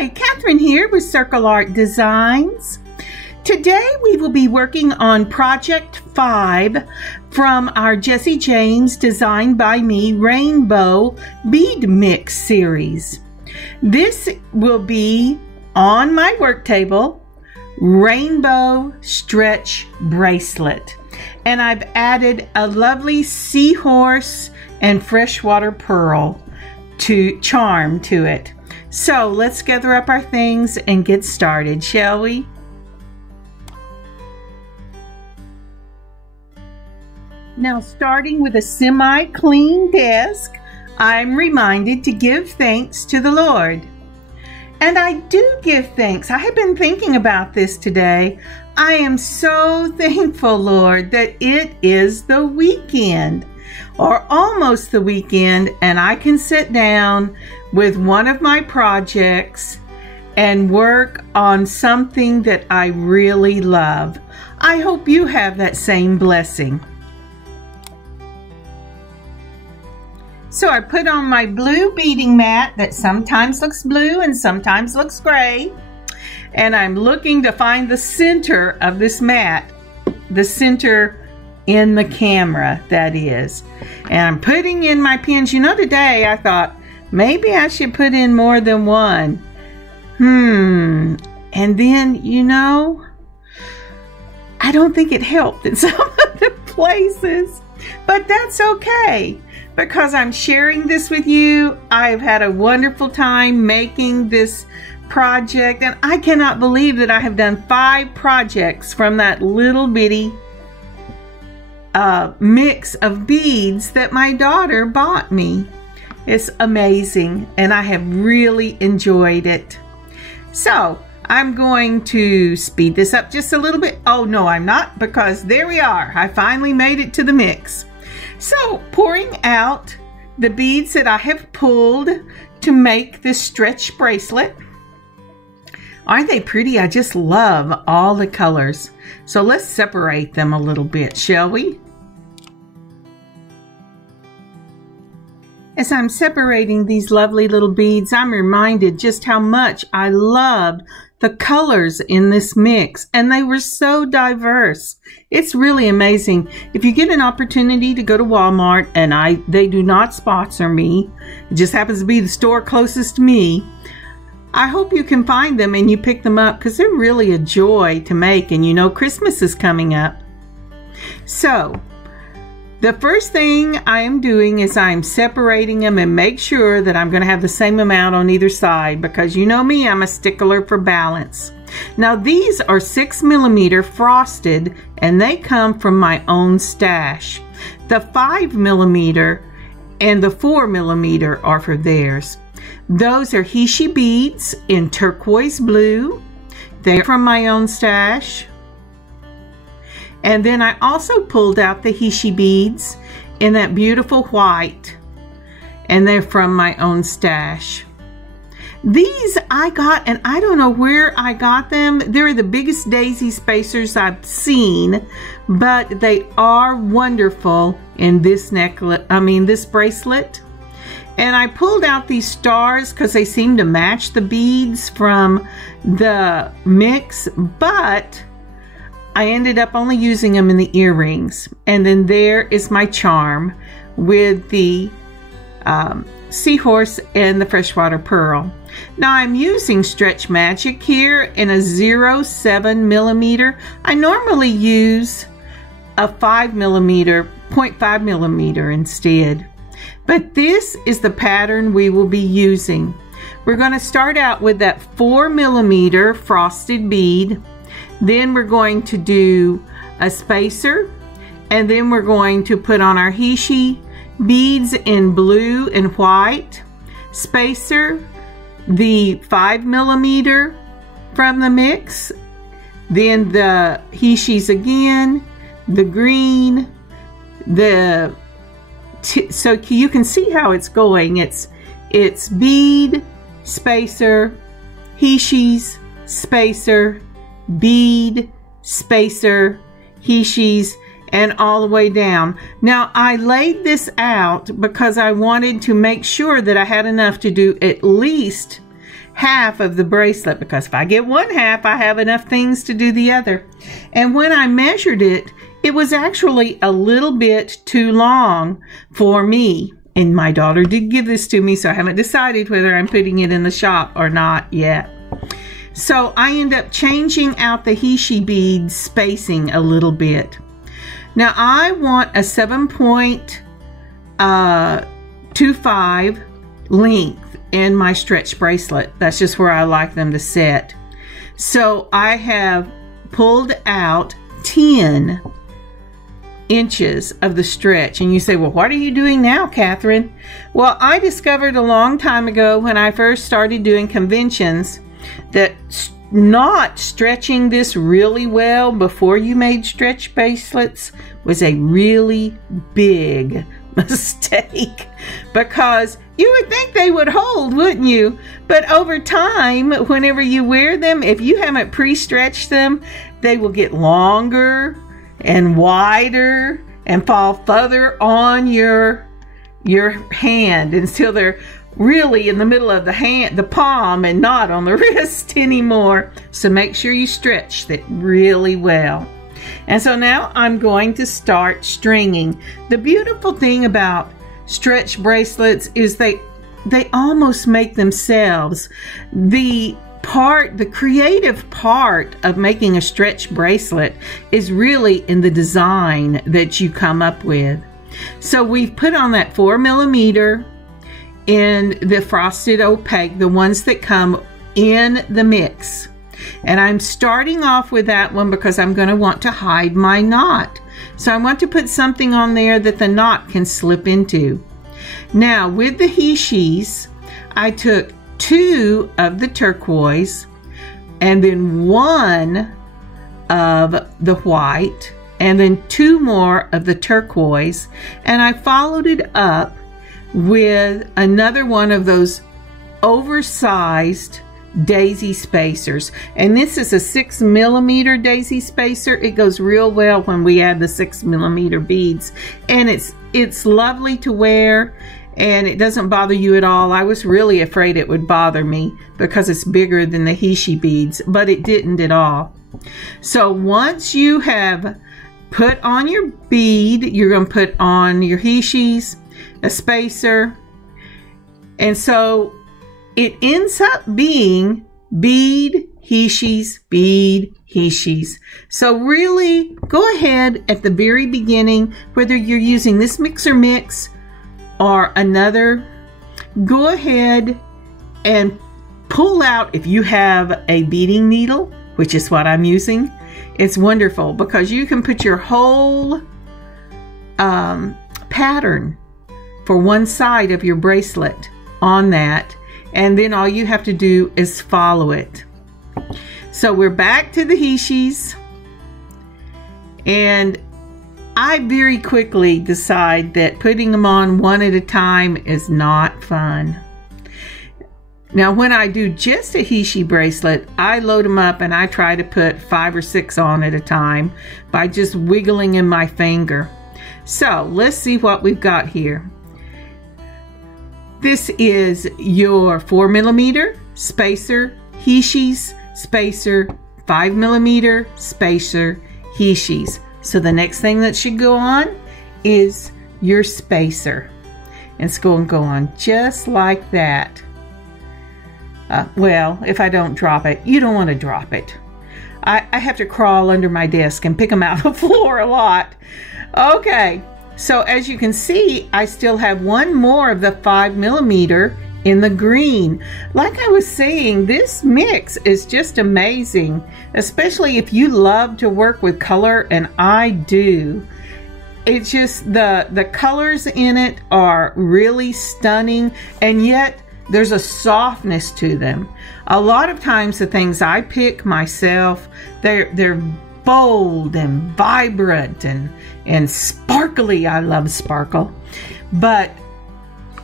Hi, Kathryn here with Circle Art Designs. Today we will be working on Project 5 from our Jesse James Designed by Me Rainbow Bead Mix series. This will be on my work table, Rainbow Stretch Bracelet. And I've added a lovely seahorse and freshwater pearl charm to it. So let's gather up our things and get started, shall we? Now, starting with a semi-clean desk, I'm reminded to give thanks to the Lord. And I do give thanks. I have been thinking about this today. I am so thankful, Lord, that it is the weekend, or almost the weekend, and I can sit down with one of my projects and work on something that I really love. I hope you have that same blessing. So I put on my blue beading mat that sometimes looks blue and sometimes looks gray. And I'm looking to find the center of this mat, the center in the camera, that is. And I'm putting in my pins. You know, today I thought maybe I should put in more than one. And then, you know, I don't think it helped in some of the places. But that's okay, because I'm sharing this with you. I've had a wonderful time making this project, and I cannot believe that I have done 5 projects from that little bitty mix of beads that my daughter bought me. It's amazing, and I have really enjoyed it. So I'm going to speed this up just a little bit. Oh no, I'm not, because there we are. I finally made it to the mix. So pouring out the beads that I have pulled to make this stretch bracelet. Aren't they pretty? I just love all the colors. So let's separate them a little bit, shall we? As I'm separating these lovely little beads, I'm reminded just how much I loved the colors in this mix, and they were so diverse. It's really amazing. If you get an opportunity to go to Walmart, and they do not sponsor me, it just happens to be the store closest to me, I hope you can find them and you pick them up, because they're really a joy to make, and you know Christmas is coming up. So the first thing I am doing is I'm separating them and make sure that I'm going to have the same amount on either side, because you know me, I'm a stickler for balance. Now these are 6mm frosted, and they come from my own stash. The 5mm and the 4mm are for theirs. Those are Hishi beads in turquoise blue. They're from my own stash. And then I also pulled out the Hishi beads in that beautiful white, and they're from my own stash. These I got, and I don't know where I got them. They're the biggest daisy spacers I've seen, but they are wonderful in this this bracelet. And I pulled out these stars because they seem to match the beads from the mix, but I ended up only using them in the earrings. And then there is my charm with the seahorse and the freshwater pearl. Now I'm using Stretch Magic here in a 0.7mm. I normally use a 5mm, 0.5mm instead. But this is the pattern we will be using. We're going to start out with that 4mm frosted bead. Then we're going to do a spacer, and then we're going to put on our Hishi beads in blue and white, spacer, the 5mm from the mix, then the Hishis again, the green, so you can see how it's going. It's bead, spacer, Hishis, spacer, bead, spacer, Hishis, and all the way down. Now I laid this out because I wanted to make sure that I had enough to do at least half of the bracelet, because if I get one half, I have enough things to do the other. And when I measured it, it was actually a little bit too long for me. And my daughter did give this to me, so I haven't decided whether I'm putting it in the shop or not yet. So I end up changing out the Hishi bead spacing a little bit. Now I want a 7.25 length in my stretch bracelet. That's just where I like them to set. So I have pulled out 10 inches of the stretch. And you say, well, what are you doing now, Kathryn? Well, I discovered a long time ago when I first started doing conventions that not stretching this really well before you made stretch bracelets was a really big mistake, because you would think they would hold, wouldn't you? But over time, whenever you wear them, if you haven't pre-stretched them, they will get longer and wider and fall further on your hand until they're really in the middle of the hand, the palm, and not on the wrist anymore. So make sure you stretch it really well. And so now I'm going to start stringing. The beautiful thing about stretch bracelets is they almost make themselves. The creative part of making a stretch bracelet is really in the design that you come up with. So we've put on that 4mm in the frosted opaque, the ones that come in the mix. And I'm starting off with that one because I'm going to want to hide my knot. So I want to put something on there that the knot can slip into. Now with the Hishis, I took 2 of the turquoise and then 1 of the white and then 2 more of the turquoise, and I followed it up with another one of those oversized daisy spacers. And this is a 6mm daisy spacer. It goes real well when we add the 6mm beads, and it's lovely to wear. And it doesn't bother you at all. I was really afraid it would bother me because it's bigger than the Hishi beads, but it didn't at all. So once you have put on your bead, you're going to put on your Hishis, a spacer, and so it ends up being bead, Hishis, bead, Hishis. So really go ahead at the very beginning, whether you're using this mixer mix or another, go ahead and pull out, if you have a beading needle, which is what I'm using, it's wonderful because you can put your whole pattern for one side of your bracelet on that, and then all you have to do is follow it. So we're back to the Hishis, and I very quickly decide that putting them on one at a time is not fun. Now when I do just a Hishi bracelet, I load them up and I try to put 5 or 6 on at a time by just wiggling in my finger. So let's see what we've got here. This is your 4mm spacer, Hishis, spacer, 5mm spacer, Hishis. So the next thing that should go on is your spacer. And it's going to go on just like that. Well, if I don't drop it, you don't want to drop it. I have to crawl under my desk and pick them out of the floor a lot. Okay, so as you can see, I still have 1 more of the 5mm in the green. Like I was saying, this mix is just amazing, especially if you love to work with color, and I do. It's just the colors in it are really stunning, and yet there's a softness to them. A lot of times the things I pick myself, they're bold and vibrant and sparkly. I love sparkle. But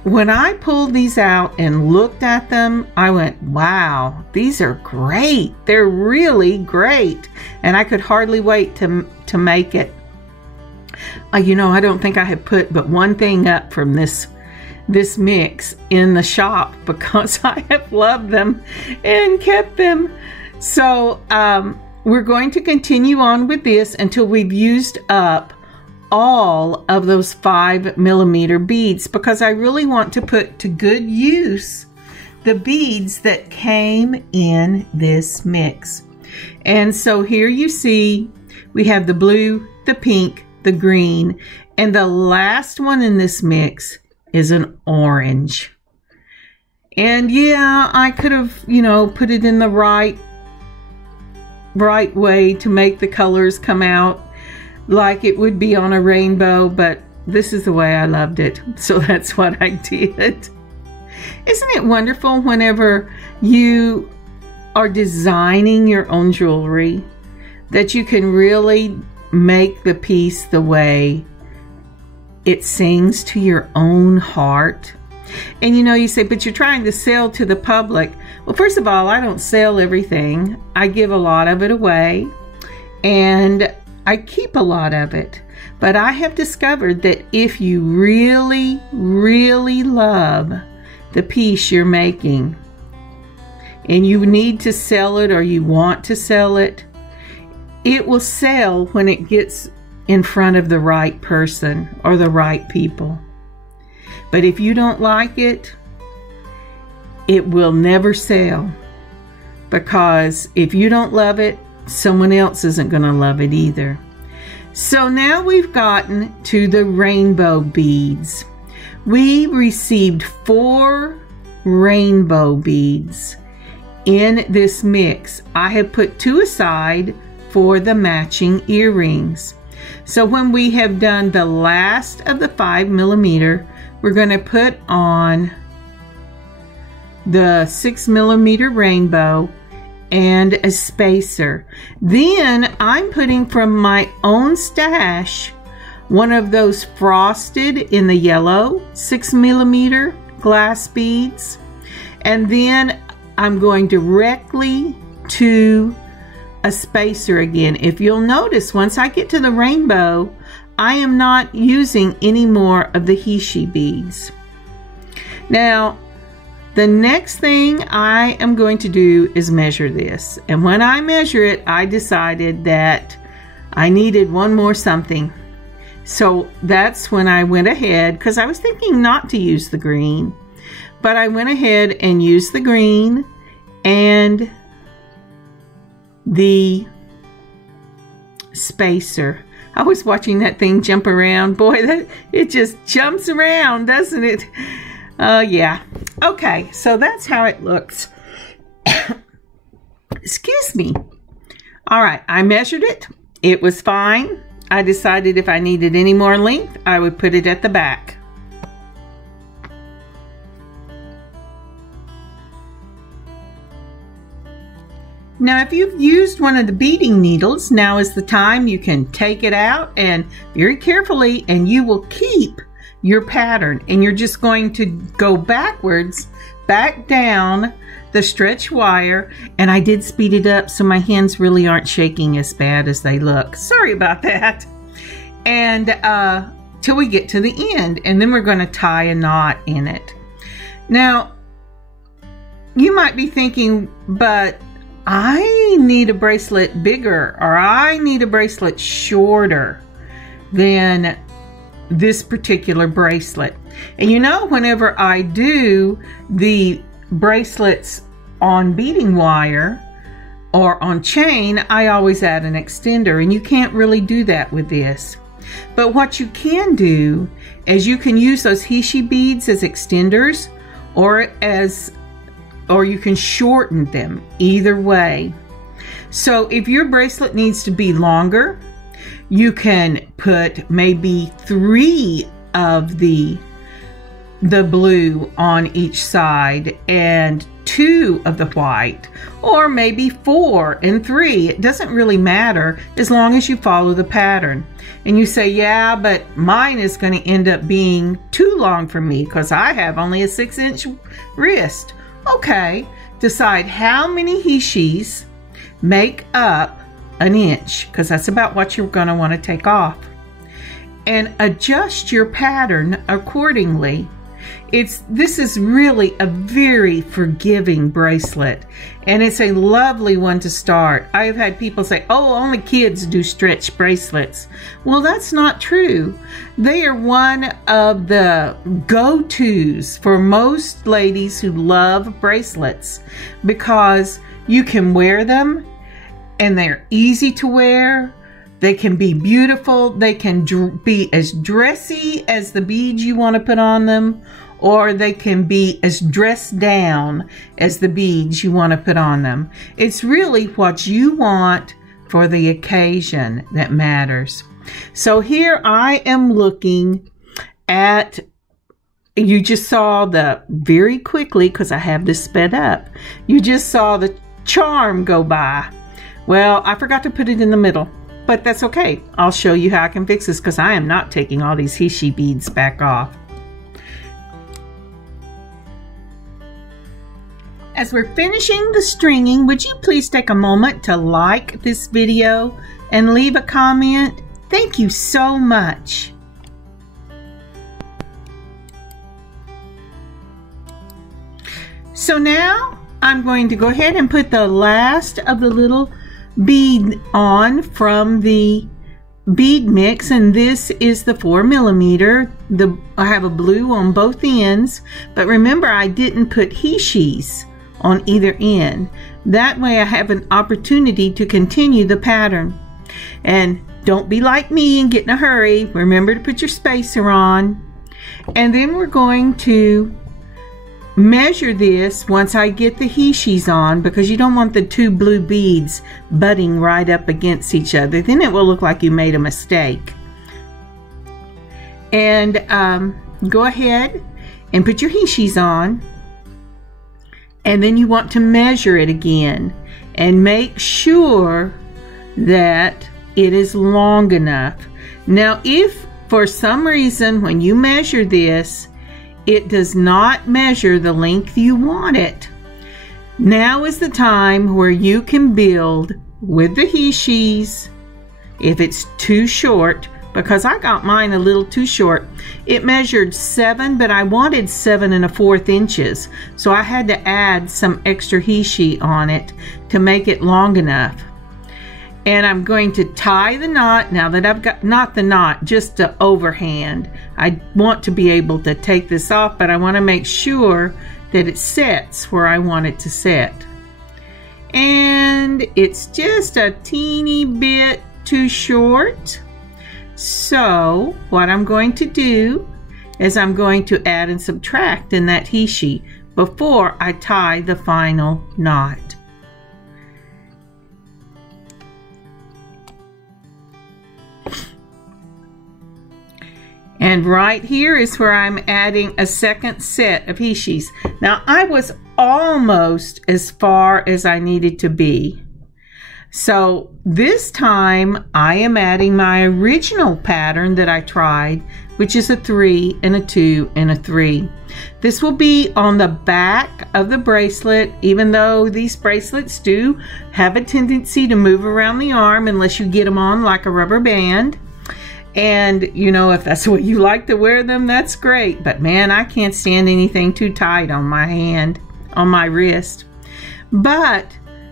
when I pulled these out and looked at them, I went, wow, these are great. They're really great. And I could hardly wait to make it. You know, I don't think I had put but one thing up from this this mix in the shop because I have loved them and kept them. So we're going to continue on with this until we've used up all of those 5mm beads, because I really want to put to good use the beads that came in this mix. And so here you see we have the blue, the pink, the green, and the last one in this mix is an orange. And yeah, I could have, you know, put it in the right way to make the colors come out like it would be on a rainbow, but this is the way I loved it, so that's what I did. Isn't it wonderful whenever you are designing your own jewelry that you can really make the piece the way it sings to your own heart? And you know, you say, but you're trying to sell to the public. Well, first of all, I don't sell everything. I give a lot of it away, and I keep a lot of it. But I have discovered that if you really, really love the piece you're making, and you need to sell it or you want to sell it, it will sell when it gets in front of the right person or the right people. But if you don't like it, it will never sell, because if you don't love it, someone else isn't going to love it either. So now we've gotten to the rainbow beads. We received 4 rainbow beads in this mix. I have put 2 aside for the matching earrings. So when we have done the last of the 5mm, we're going to put on the 6mm rainbow and a spacer. Then I'm putting from my own stash one of those frosted in the yellow 6mm glass beads, and then I'm going directly to a spacer again. If you'll notice, once I get to the rainbow, I am not using any more of the Hishi beads. Now, the next thing I am going to do is measure this. And when I measure it, I decided that I needed one more something. So that's when I went ahead, because I was thinking not to use the green, but I went ahead and used the green and the spacer. I was watching that thing jump around. Boy, it just jumps around, doesn't it? Yeah. Okay, so that's how it looks. Excuse me. All right, I measured it. It was fine. I decided if I needed any more length, I would put it at the back. Now, if you've used one of the beading needles, now is the time you can take it out and very carefully, and you will keep your pattern, and you're just going to go backwards, back down the stretch wire. And I did speed it up so my hands really aren't shaking as bad as they look. Sorry about that. And till we get to the end, and then we're going to tie a knot in it. Now, you might be thinking, but I need a bracelet bigger, or I need a bracelet shorter than this particular bracelet. And you know, whenever I do the bracelets on beading wire or on chain, I always add an extender, and you can't really do that with this. But what you can do is you can use those Hishi beads as extenders, or you can shorten them, either way. So if your bracelet needs to be longer, you can put maybe 3 of the blue on each side and 2 of the white, or maybe 4 and 3. It doesn't really matter as long as you follow the pattern. And you say, yeah, but mine is going to end up being too long for me because I have only a 6-inch wrist. Okay, decide how many Hishis make up an inch, because that's about what you're going to want to take off, and adjust your pattern accordingly. This is really a very forgiving bracelet, and it's a lovely one to start. I have had people say, oh, only kids do stretch bracelets. Well, that's not true. They are one of the go-tos for most ladies who love bracelets because you can wear them and they're easy to wear. They can be beautiful. They can be as dressy as the beads you want to put on them, or they can be as dressed down as the beads you want to put on them. It's really what you want for the occasion that matters. So here I am looking at, you just saw very quickly, because I have this sped up, you just saw the charm go by. Well, I forgot to put it in the middle, but that's okay. I'll show you how I can fix this, because I am not taking all these Hishi beads back off. As we're finishing the stringing, would you please take a moment to like this video and leave a comment? Thank you so much. So now I'm going to go ahead and put the last of the little bead on from the bead mix, and this is the 4mm. I have a blue on both ends, but remember I didn't put Hishis on either end. That way I have an opportunity to continue the pattern. And don't be like me and get in a hurry. Remember to put your spacer on. And then we're going to measure this once I get the Hishis on, because you don't want the two blue beads butting right up against each other. Then it will look like you made a mistake. And go ahead and put your Hishis on. And then you want to measure it again and make sure that it is long enough. Now, if for some reason when you measure this, it does not measure the length you want it, now is the time where you can build with the Hishis. If it's too short, because I got mine a little too short. It measured 7, but I wanted 7 1/4 inches. So I had to add some extra Hishi on it to make it long enough. And I'm going to tie the knot now that I've got, not the knot, just the overhand. I want to be able to take this off, but I want to make sure that it sets where I want it to set. And it's just a teeny bit too short. So what I'm going to do is I'm going to add and subtract in that Hishi before I tie the final knot. And right here is where I'm adding a second set of Hishis. Now I was almost as far as I needed to be. So this time I am adding my original pattern that I tried, which is a 3 and a 2 and a 3. This will be on the back of the bracelet, even though these bracelets do have a tendency to move around the arm unless you get them on like a rubber band. And you know, if that's the way you like to wear them, that's great. But man, I can't stand anything too tight on my hand, on my wrist. But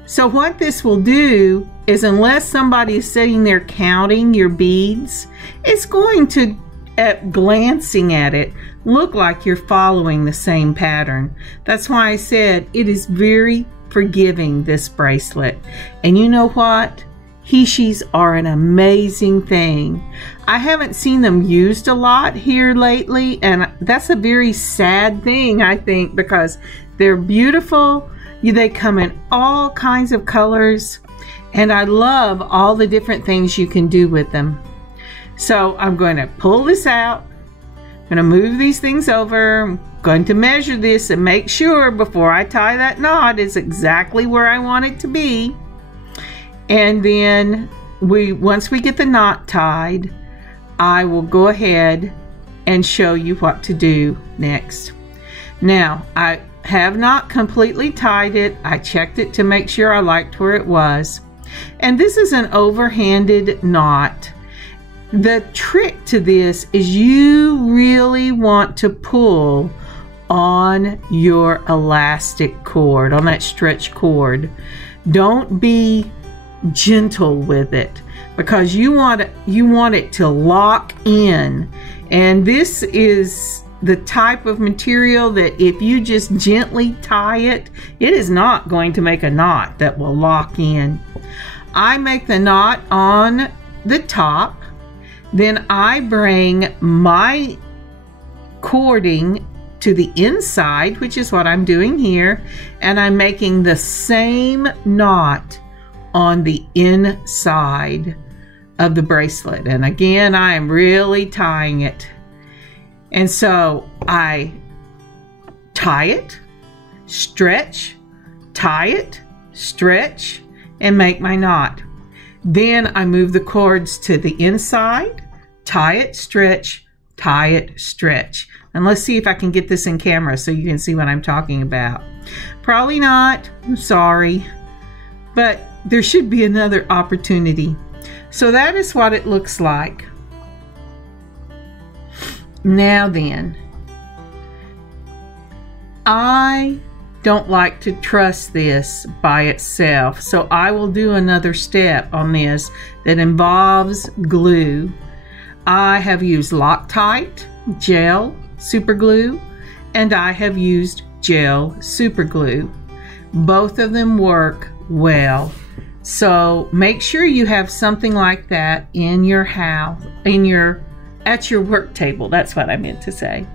so what this will do is, unless somebody is sitting there counting your beads, it's going to, at glancing at it, look like you're following the same pattern. That's why I said it is very forgiving, this bracelet. And you know what? Hishis are an amazing thing. I haven't seen them used a lot here lately, and that's a very sad thing, I think, because they're beautiful. They come in all kinds of colors, and I love all the different things you can do with them. So I'm going to pull this out. I'm going to move these things over. I'm going to measure this and make sure before I tie that knot is exactly where I want it to be. And then once we get the knot tied, I will go ahead and show you what to do next. Now, I have not completely tied it. I checked it to make sure I liked where it was. And this is an overhanded knot. The trick to this is you really want to pull on your elastic cord, on that stretch cord. Don't be gentle with it, because you want it to lock in. And this is the type of material that if you just gently tie it, it is not going to make a knot that will lock in. I make the knot on the top, then I bring my cording to the inside, which is what I'm doing here, and I'm making the same knot on the inside of the bracelet. And again, I am really tying it. And so I tie it, stretch, tie it, stretch, and make my knot. Then I move the cords to the inside, tie it, stretch, tie it, stretch. And let's see if I can get this in camera so you can see what I'm talking about. Probably not, I'm sorry, but there should be another opportunity. So that is what it looks like. Now then, I don't like to trust this by itself, so I will do another step on this that involves glue. I have used Loctite gel super glue, and I have used gel super glue. Both of them work well. So make sure you have something like that in your house, at your work table. That's what I meant to say.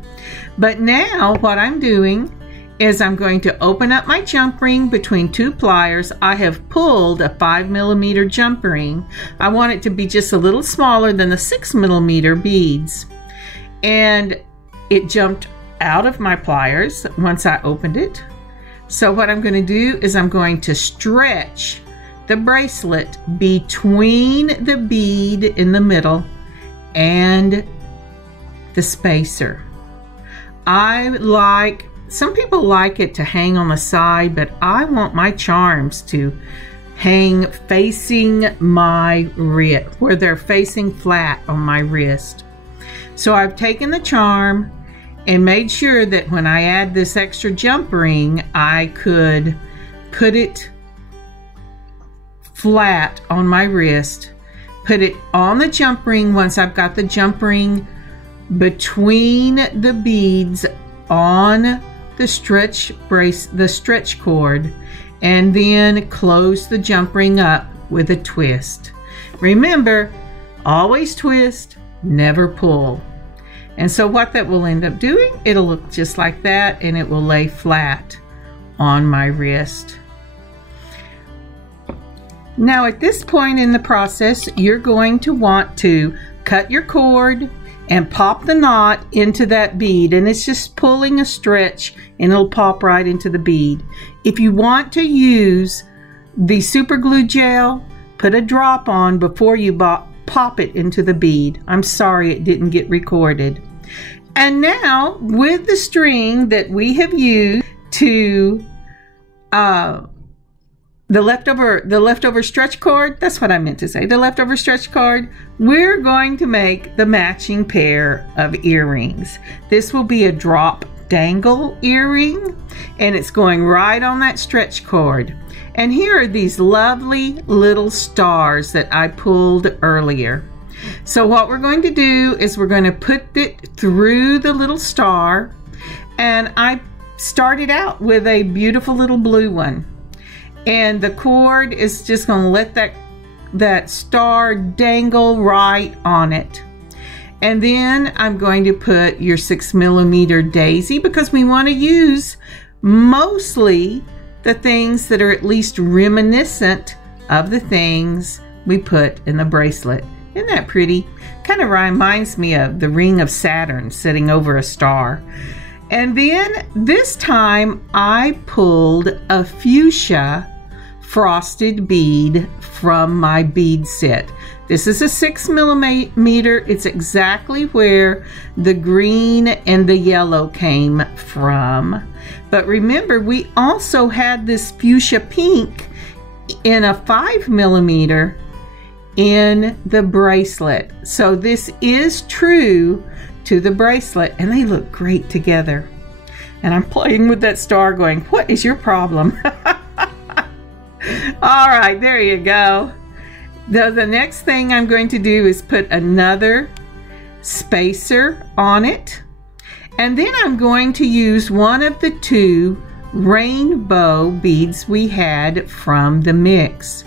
But now what I'm doing is I'm going to open up my jump ring between two pliers. I have pulled a 5mm jump ring. I want it to be just a little smaller than the 6mm beads. And it jumped out of my pliers once I opened it. So what I'm going to do is I'm going to stretch the bracelet between the bead in the middle and the spacer. Some people like it to hang on the side, but I want my charms to hang facing my wrist, where they're facing flat on my wrist. So I've taken the charm and made sure that when I add this extra jump ring, I could put it flat on my wrist, put it on the jump ring once I've got the jump ring between the beads on the stretch cord, and then close the jump ring up with a twist. Remember, always twist, never pull. And so what that will end up doing, it'll look just like that, and it will lay flat on my wrist. Now at this point in the process, you're going to want to cut your cord and pop the knot into that bead, and it's just pulling a stretch and it'll pop right into the bead. If you want to use the super glue gel, put a drop on before you pop it into the bead. I'm sorry it didn't get recorded. And now with the string that we have used to the leftover stretch cord, that's what I meant to say, the leftover stretch cord, we're going to make the matching pair of earrings. This will be a drop dangle earring, and it's going right on that stretch cord. And here are these lovely little stars that I pulled earlier. So what we're going to do is we're going to put it through the little star, and I started out with a beautiful little blue one. And the cord is just going to let that star dangle right on it. And then I'm going to put your 6mm daisy, because we want to use mostly the things that are at least reminiscent of the things we put in the bracelet. Isn't that pretty? Kind of reminds me of the ring of Saturn sitting over a star. And then this time I pulled a fuchsia frosted bead from my bead set. This is a 6mm. It's exactly where the green and the yellow came from. But remember, we also had this fuchsia pink in a 5mm in the bracelet. So this is true to the bracelet, and they look great together. And I'm playing with that star going, what is your problem? All right, there you go. The next thing I'm going to do is put another spacer on it. And then I'm going to use one of the two rainbow beads we had from the mix.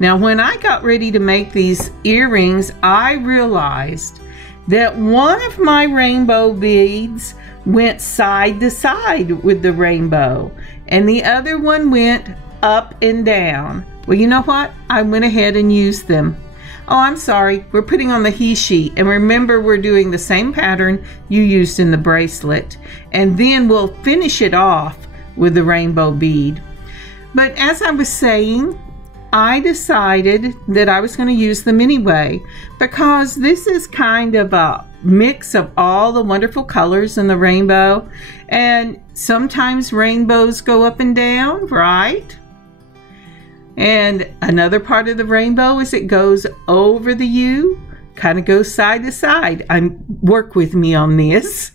Now, when I got ready to make these earrings, I realized that one of my rainbow beads went side to side with the rainbow, and the other one went up and down. Well, you know what? I went ahead and used them. Oh, I'm sorry. We're putting on the he sheet, and remember, we're doing the same pattern you used in the bracelet, and then we'll finish it off with the rainbow bead. But as I was saying, I decided that I was going to use them anyway, because this is kind of a mix of all the wonderful colors in the rainbow, and sometimes rainbows go up and down, right? And another part of the rainbow is it goes over the U, kind of goes side to side. Work with me on this.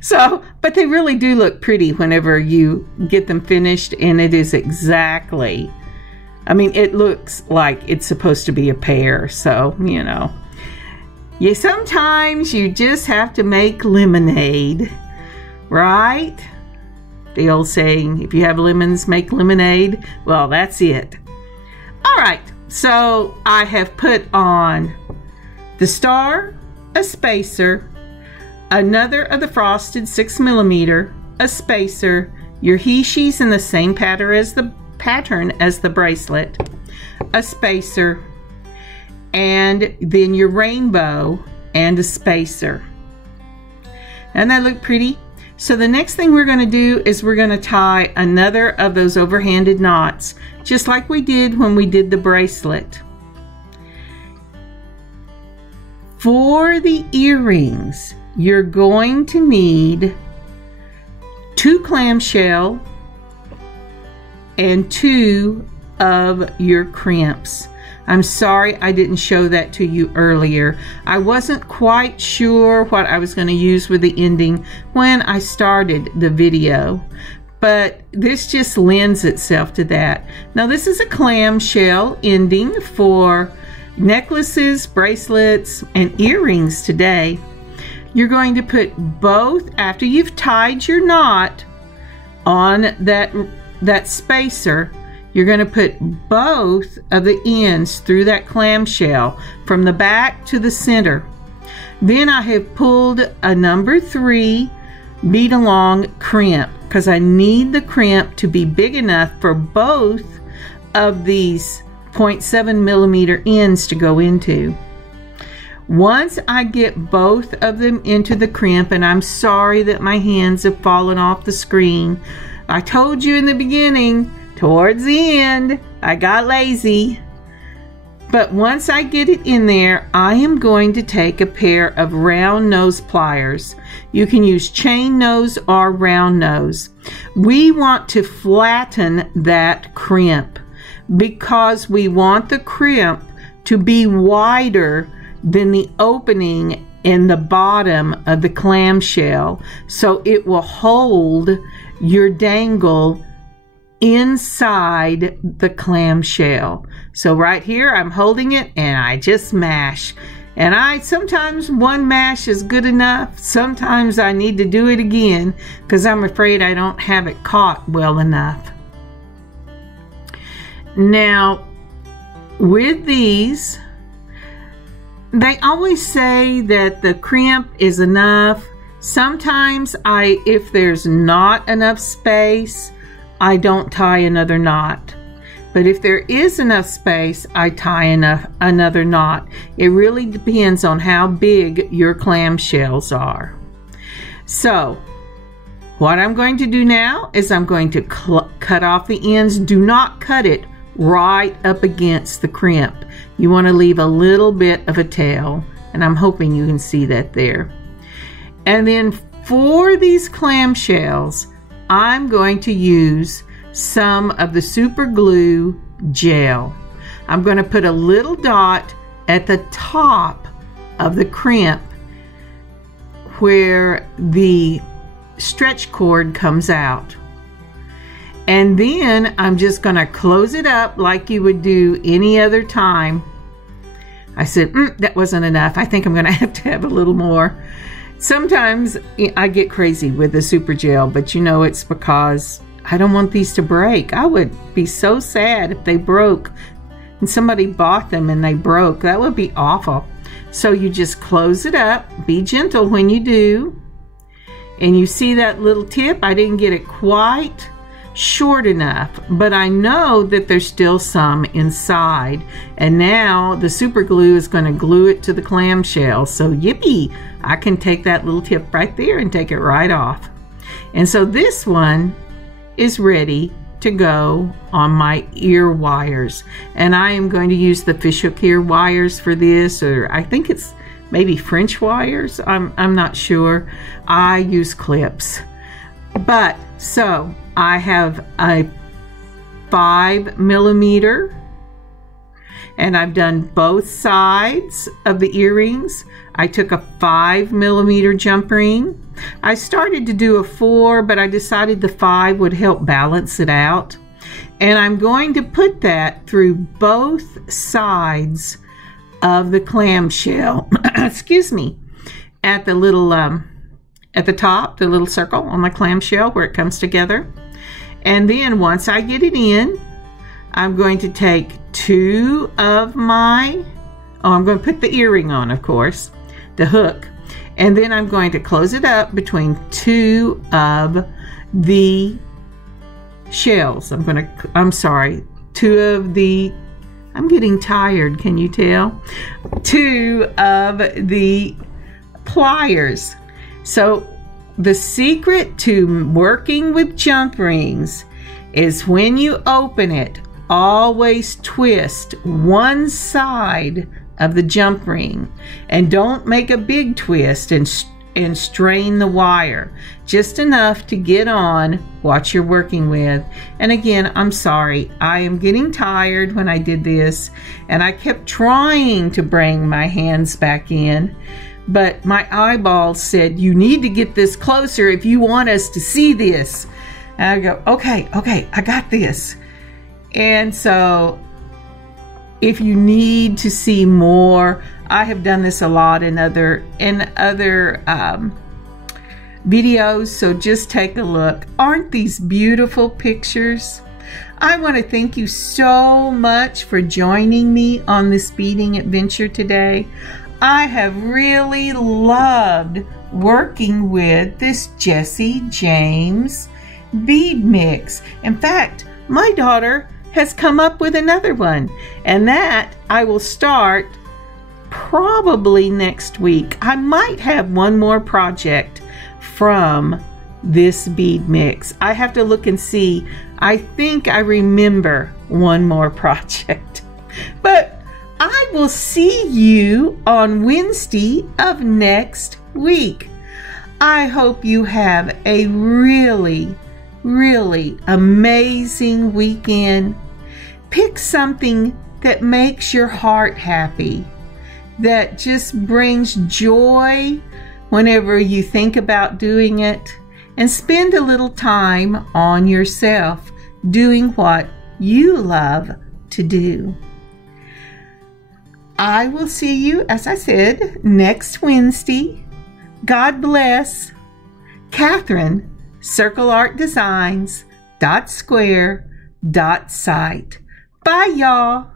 So, but they really do look pretty whenever you get them finished, and it is exactly, I mean, it looks like it's supposed to be a pear. So, you know, yeah, sometimes you just have to make lemonade, right? The old saying, if you have lemons, make lemonade. Well, that's it. All right, so I have put on the star, a spacer, another of the frosted 6mm, a spacer, your he she's in the same pattern as the bracelet, a spacer, and then your rainbow and a spacer. And that look pretty? So the next thing we're going to do is we're going to tie another of those overhanded knots, just like we did when we did the bracelet. For the earrings, you're going to need 2 clamshell and 2 of your crimps. I'm sorry I didn't show that to you earlier. I wasn't quite sure what I was going to use with the ending when I started the video, but this just lends itself to that. Now, this is a clamshell ending for necklaces, bracelets, and earrings today. You're going to put both, after you've tied your knot on that spacer, you're going to put both of the ends through that clamshell from the back to the center. Then I have pulled a number 3 bead along crimp, because I need the crimp to be big enough for both of these 0.7mm ends to go into. Once I get both of them into the crimp, and I'm sorry that my hands have fallen off the screen. I told you in the beginning, towards the end, I got lazy. But once I get it in there, I am going to take a pair of round nose pliers. You can use chain nose or round nose. We want to flatten that crimp because we want the crimp to be wider than the opening in the bottom of the clamshell, so it will hold your dangle inside the clamshell. So right here I'm holding it and I just mash, and sometimes one mash is good enough, sometimes I need to do it again because I'm afraid I don't have it caught well enough. Now with these, they always say that the crimp is enough. Sometimes if there's not enough space, I don't tie another knot. But if there is enough space, I tie another knot. It really depends on how big your clamshells are. So what I'm going to do now is I'm going to cut off the ends. Do not cut it right up against the crimp. You want to leave a little bit of a tail, and I'm hoping you can see that there. And then for these clamshells, I'm going to use some of the super glue gel. I'm going to put a little dot at the top of the crimp where the stretch cord comes out. And then I'm just going to close it up like you would do any other time. I said, that wasn't enough. I think I'm going to have a little more. Sometimes I get crazy with the super gel, but you know, it's because I don't want these to break. I would be so sad if they broke and somebody bought them and they broke. That would be awful. So you just close it up. Be gentle when you do. And you see that little tip? I didn't get it quite short enough, but I know that there's still some inside, and now the super glue is going to glue it to the clamshell. So yippee, I can take that little tip right there and take it right off. And so this one is ready to go on my ear wires, and I am going to use the fishhook ear wires for this, or I think it's maybe French wires. I'm not sure. I use clips. But so I have a 5mm, and I've done both sides of the earrings. I took a 5mm jump ring. I started to do a 4, but I decided the 5 would help balance it out. And I'm going to put that through both sides of the clamshell. Excuse me. At the little at the top, the little circle on my clamshell where it comes together. And then once I get it in, I'm going to take 2 of my, I'm going to put the earring on, of course, the hook, and then I'm going to close it up between 2 of the shells. I'm getting tired, can you tell? 2 of the pliers. So the secret to working with jump rings is when you open it, always twist one side of the jump ring, and don't make a big twist and strain the wire, just enough to get on what you're working with. And again, I'm sorry, I am getting tired when I did this, and I kept trying to bring my hands back in, but my eyeballs said, you need to get this closer if you want us to see this. And I go, okay, I got this. And so if you need to see more, I have done this a lot in other videos, so just take a look. Aren't these beautiful pictures? I want to thank you so much for joining me on this beading adventure today. I have really loved working with this Jesse James bead mix. In fact, my daughter has come up with another one, and that I will start probably next week. I might have one more project from this bead mix. I have to look and see. I think I remember one more project. But I will see you on Wednesday of next week. I hope you have a really amazing weekend. Pick something that makes your heart happy, that just brings joy whenever you think about doing it, and spend a little time on yourself doing what you love to do. I will see you, as I said, next Wednesday. God bless. Kathryn, circleartdesigns.square.site. Bye, y'all.